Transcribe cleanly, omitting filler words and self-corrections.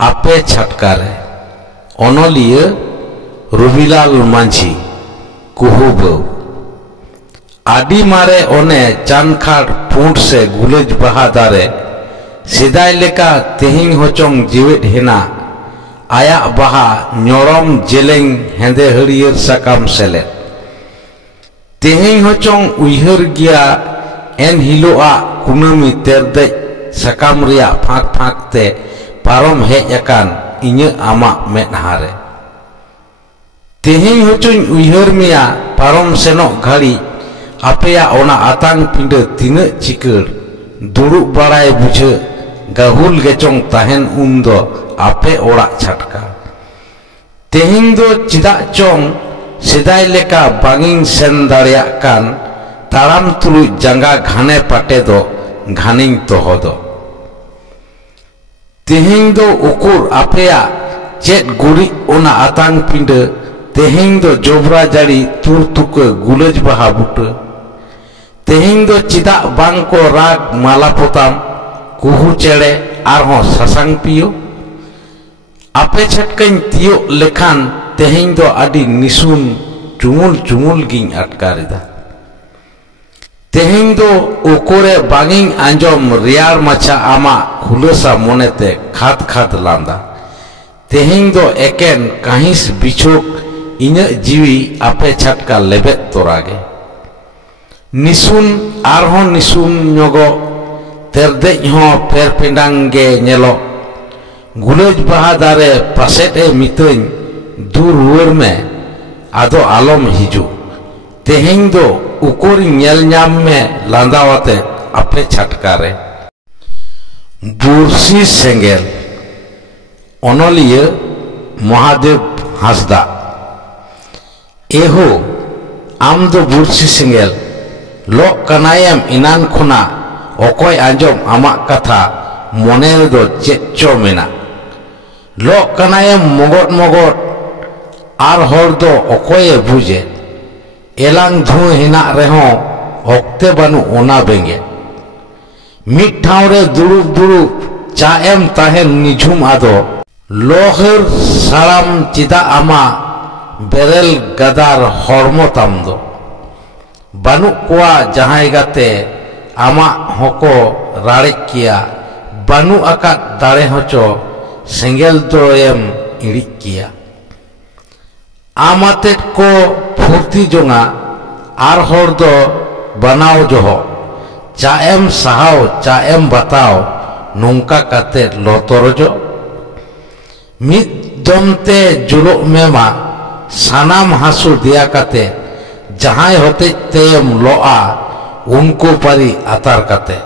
आपे छटकारे अनलिया रबिलाल मांझी कुहुबो आदि मारे ओने चानखाड़ पुंड से गुलेज बहा दारे सेदाय लेका तेहिं होचोंग जीवित हेना आया बहा नरम जेलें हेंदे हरियर साकाम सेले तेहिं होचोंग उइहर गिया एन हिलोआ कुनामी तेरदे साकाम रिया फाक फाक ते पारम हेज अकान इnye आमा मेदहारे तेहिं होचों उइहर मिया पारम सेनो घड़ी आपेया ओना आतांग पिंडे तीन चिकड़ दुड़ुब बाड़ाय बुझे गाहुल गेचोंग ताहेन उन्दो आपे ओड़ा छटका तेहिं दो चिदा चोंग सेदाय लेका बांगिंग सेन दाड़िया कान ताराम तुलुज जांगा घाने पाटे दो घानिंग तोहो दो तेहिं दो उकुर आपेया चेत गुड़ी ओना आतांग पिंडे तेहिं दो जोबरा जाड़ी तुर तुक गुलेज बहा बुटे तेहिं दो चिदा बांग को राग माला पोताम कुहू चेड़े आरहों ससांग पियो आपे छटकन तियो लेखान तेहिं दो आदि निसुन चुमुल चुमुल गिंग अटकारिदा तेहिं दो ओकोरे बांगिंग आंजोम रियार माछा आमा खुलसा मोनेते खाद खाद लांदा तेहिं दो एकेन काहिस बिछोक इन्य जीवी आपे छटका लेबेत तोरागे निसुन आरहों निसुन नोगो तेरदे हों पेर पिंडांगे नेलो गुलेज बहा दारे पासेट ए मितों दूर रुवर में आदो आलम हिजू तेहिं दो उकोर नेल न्याम में लांदावाते आपे छटकारे बुरसी सेंगेल अनलिया महादेव हासदा एहो आम दो बुरसी सेंगेल लो कनायम इनान खुना ओकोय आंजोम आमा कथा मोने दो चेच्चो मेना लो कनायम मोगोट मोगोट आर होर दो ओकोये बुझे एलांग धु हिना रेहो ओक्ते बानु ओना बेंगे मिट ठावरे दुरुब दुरुब चा एम ताहेन निझुम आदो लोहर साराम चिदा आमा बेरेल गदार हॉर्मो ताम दो बानु कोआ जहाय गाते आमा होको राड़े किया बानु आका दाड़े होचो सेंगेल दोयम इड़ी किया आमाते को फुर्ती जोंगा आर होर दो बनाओ जोहो चाएम सहाओ चाएम बताओ नोंका काते लोतोरजो मित दमते जुलो मेमा सानाम हासु दिया काते जहां होते तेम लोआ उनको परी आतार काते